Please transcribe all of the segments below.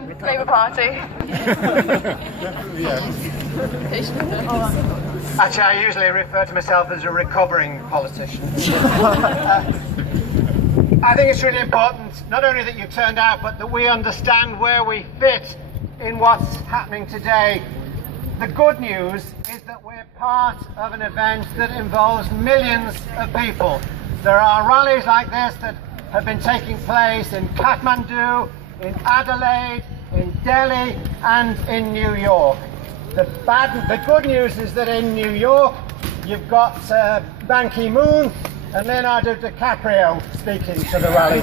Labour Party. Actually, I usually refer to myself as a recovering politician. I think it's really important, not only that you turned out, but that we understand where we fit in what's happening today. The good news is that we're part of an event that involves millions of people. There are rallies like this that have been taking place in Kathmandu, in Adelaide, in Delhi, and in New York. The good news is that in New York, you've got Ban Ki-moon and Leonardo DiCaprio speaking to the rally.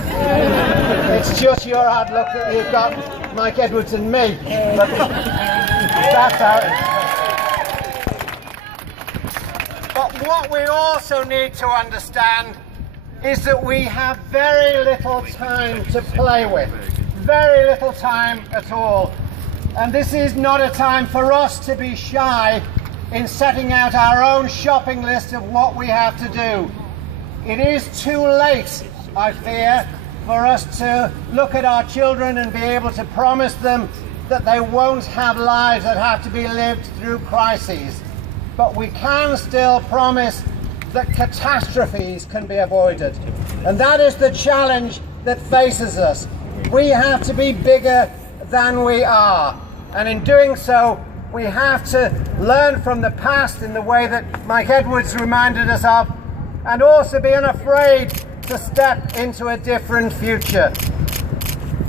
It's just your hard luck that you've got Mike Edwards and me. But that's how it is. But what we also need to understand is that we have very little time to play with. Very little time at all. And this is not a time for us to be shy in setting out our own shopping list of what we have to do. It is too late, I fear, for us to look at our children and be able to promise them that they won't have lives that have to be lived through crises. But we can still promise that catastrophes can be avoided. And that is the challenge that faces us. We have to be bigger than we are. And in doing so, we have to learn from the past in the way that Mike Edwards reminded us of, and also be unafraid to step into a different future.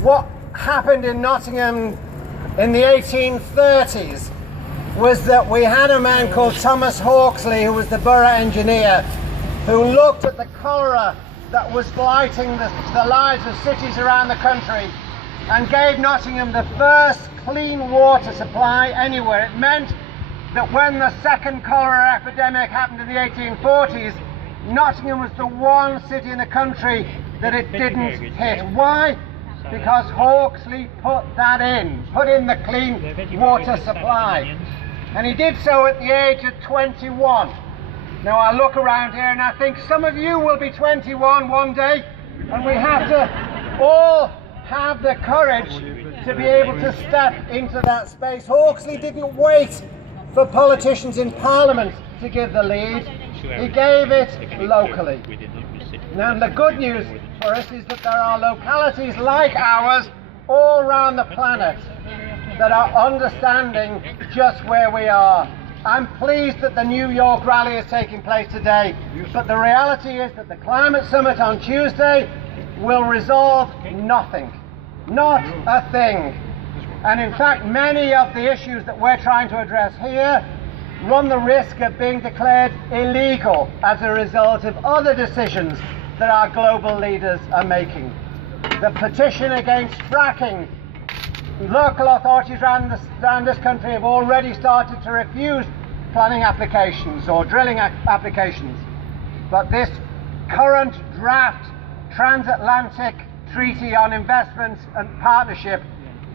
What happened in Nottingham in the 1830s was that we had a man called Thomas Hawksley, who was the borough engineer, who looked at the cholera that was blighting the lives of cities around the country and gave Nottingham the first clean water supply anywhere. It meant that when the second cholera epidemic happened in the 1840s, Nottingham was the one city in the country that it didn't hit. Why? Because Hawksley put in the clean water supply. And he did so at the age of 21. Now I look around here and I think some of you will be 21 one day, and we have to all have the courage to be able to step into that space. Hawksley didn't wait for politicians in Parliament to give the lead. He gave it locally. Now the good news for us is that there are localities like ours all around the planet that are understanding just where we are. I'm pleased that the New York rally is taking place today, but the reality is that the climate summit on Tuesday will resolve nothing, not a thing. And in fact, many of the issues that we're trying to address here run the risk of being declared illegal as a result of other decisions that our global leaders are making. The petition against fracking, local authorities around this country have already started to refuse planning applications or drilling applications. But this current draft transatlantic treaty on investment and partnership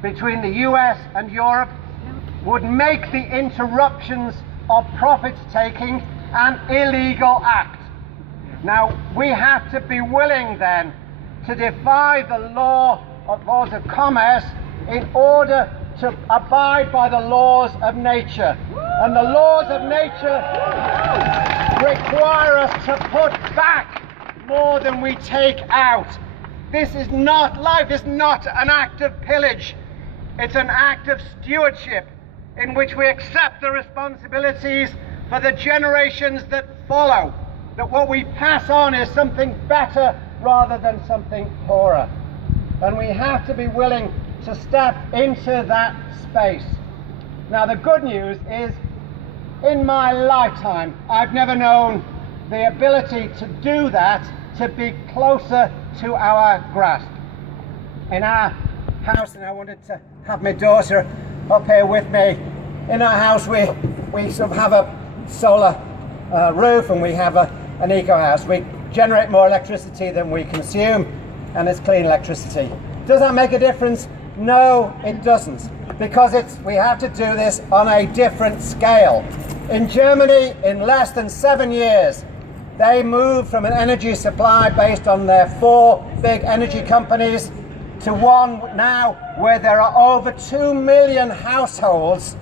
between the US and Europe would make the interruptions of profit-taking an illegal act. Now, we have to be willing then to defy the laws of commerce in order to abide by the laws of nature. And the laws of nature require us to put back more than we take out. Life is not an act of pillage. It's an act of stewardship in which we accept the responsibilities for the generations that follow. That what we pass on is something better rather than something poorer. And we have to be willing to step into that space. Now the good news is, in my lifetime, I've never known the ability to do that, to be closer to our grasp. In our house, and I wanted to have my daughter up here with me, in our house we sort of have a solar roof, and we have an eco house. We generate more electricity than we consume, and it's clean electricity. Does that make a difference? No, it doesn't, because we have to do this on a different scale. In Germany, in less than 7 years, they moved from an energy supply based on their 4 big energy companies to one now where there are over 2 million households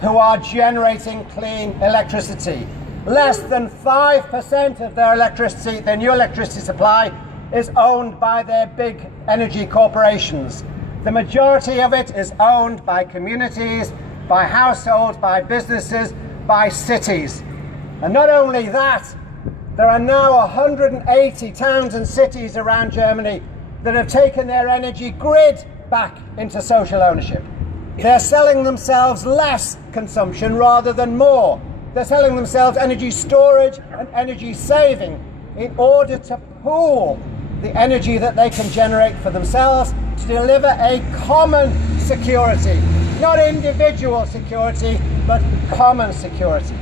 who are generating clean electricity. Less than 5% of their electricity, their new electricity supply, is owned by their big energy corporations. The majority of it is owned by communities, by households, by businesses, by cities. And not only that, there are now 180 towns and cities around Germany that have taken their energy grid back into social ownership. They're selling themselves less consumption rather than more. They're selling themselves energy storage and energy saving in order to pool the energy that they can generate for themselves to deliver a common security. Not individual security, but common security.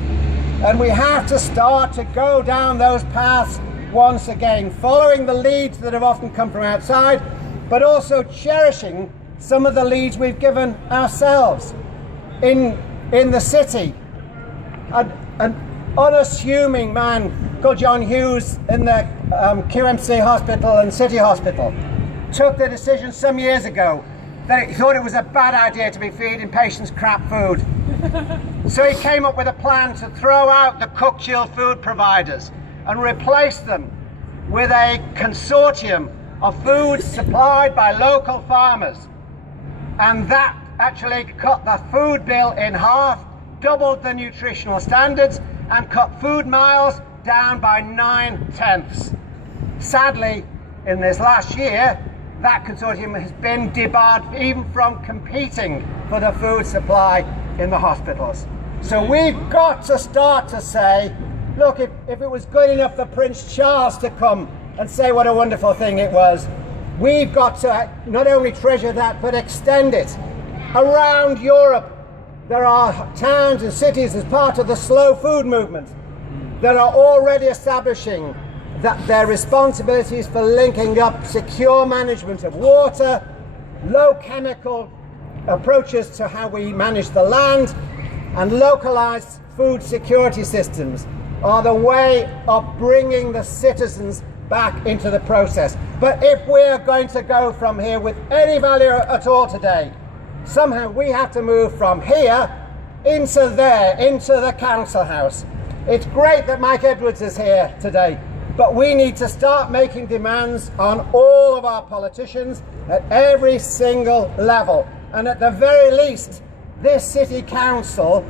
And we have to start to go down those paths once again, following the leads that have often come from outside, but also cherishing some of the leads we've given ourselves. In the city, an unassuming man called John Hughes in the QMC hospital and City Hospital took the decision some years ago that he thought it was a bad idea to be feeding patients crap food. So he came up with a plan to throw out the cooked chilled food providers and replace them with a consortium of foods supplied by local farmers. And that actually cut the food bill in half, doubled the nutritional standards, and cut food miles down by 9/10. Sadly, in this last year, that consortium has been debarred even from competing for the food supply in the hospitals. So we've got to start to say, look, if it was good enough for Prince Charles to come and say what a wonderful thing it was, we've got to not only treasure that, but extend it. Around Europe, there are towns and cities as part of the slow food movement that are already establishing that their responsibilities for linking up secure management of water, low chemical approaches to how we manage the land, and localized food security systems are the way of bringing the citizens back into the process. But if we're going to go from here with any value at all today, somehow we have to move from here into there, into the council house. It's great that Mike Edwards is here today, but we need to start making demands on all of our politicians at every single level. And at the very least, this city council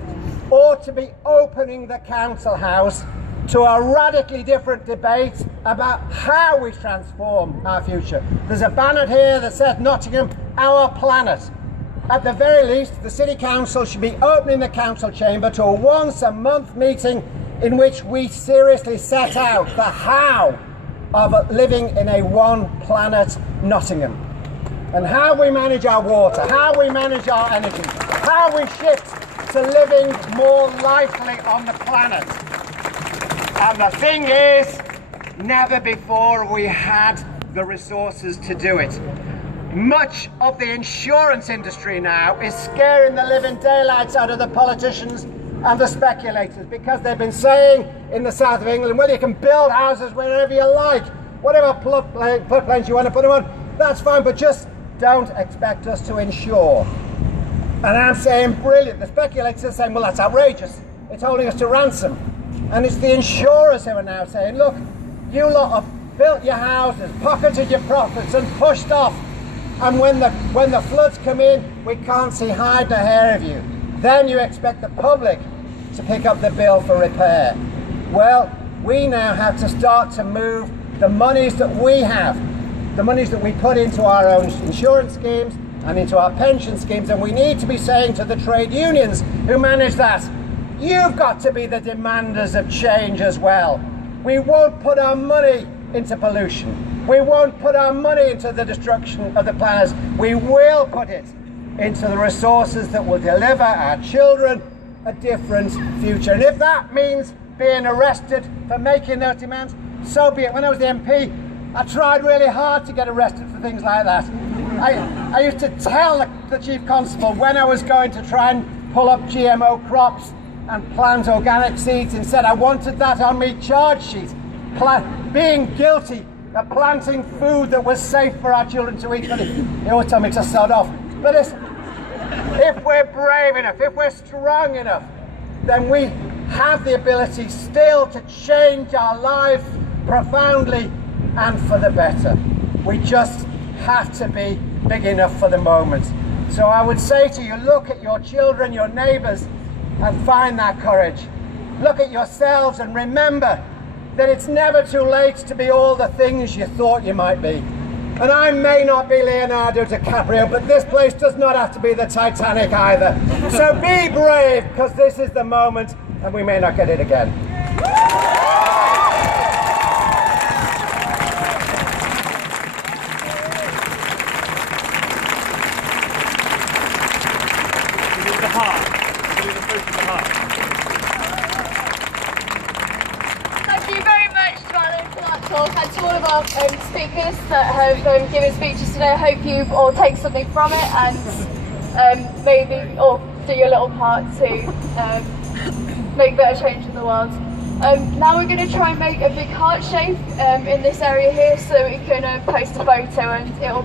ought to be opening the council house to a radically different debate about how we transform our future. There's a banner here that says Nottingham, our planet. At the very least, the city council should be opening the council chamber to a once-a-month meeting in which we seriously set out the how of living in a one-planet Nottingham. And how we manage our water, how we manage our energy, how we shift to living more lifely on the planet. And the thing is, never before we had the resources to do it. Much of the insurance industry now is scaring the living daylights out of the politicians and the speculators, because they've been saying in the south of England, well, you can build houses wherever you like, whatever floodplains you want to put them on, that's fine, but just don't expect us to insure. And I'm saying, brilliant. The speculators are saying, well, that's outrageous. It's holding us to ransom. And it's the insurers who are now saying, look, you lot have built your houses, pocketed your profits and pushed off. And when the floods come in, we can't see hide nor hair of you. Then you expect the public to pick up the bill for repair. Well, we now have to start to move the monies that we have, the monies that we put into our own insurance schemes and into our pension schemes, and we need to be saying to the trade unions who manage that, you've got to be the demanders of change as well. We won't put our money into pollution. We won't put our money into the destruction of the planet. We will put it into the resources that will deliver our children a different future. And if that means being arrested for making those demands, so be it. When I was the MP, I tried really hard to get arrested for things like that. I used to tell the Chief Constable when I was going to try and pull up GMO crops and plant organic seeds, and said I wanted that on my charge sheet. Being guilty at planting food that was safe for our children to eat. But they always tell me to sod off. But if we're brave enough, if we're strong enough, then we have the ability still to change our lives profoundly and for the better. We just have to be big enough for the moment. So I would say to you, look at your children, your neighbours, and find that courage. Look at yourselves and remember that it's never too late to be all the things you thought you might be. And I may not be Leonardo DiCaprio, but this place does not have to be the Titanic either. So be brave, because this is the moment, and we may not get it again. Thank you very much to our local and to all of our speakers that have given speeches today. I hope you all take something from it and maybe or do your little part to make better change in the world. Now we're going to try and make a big heart shape in this area here so we can post a photo and it'll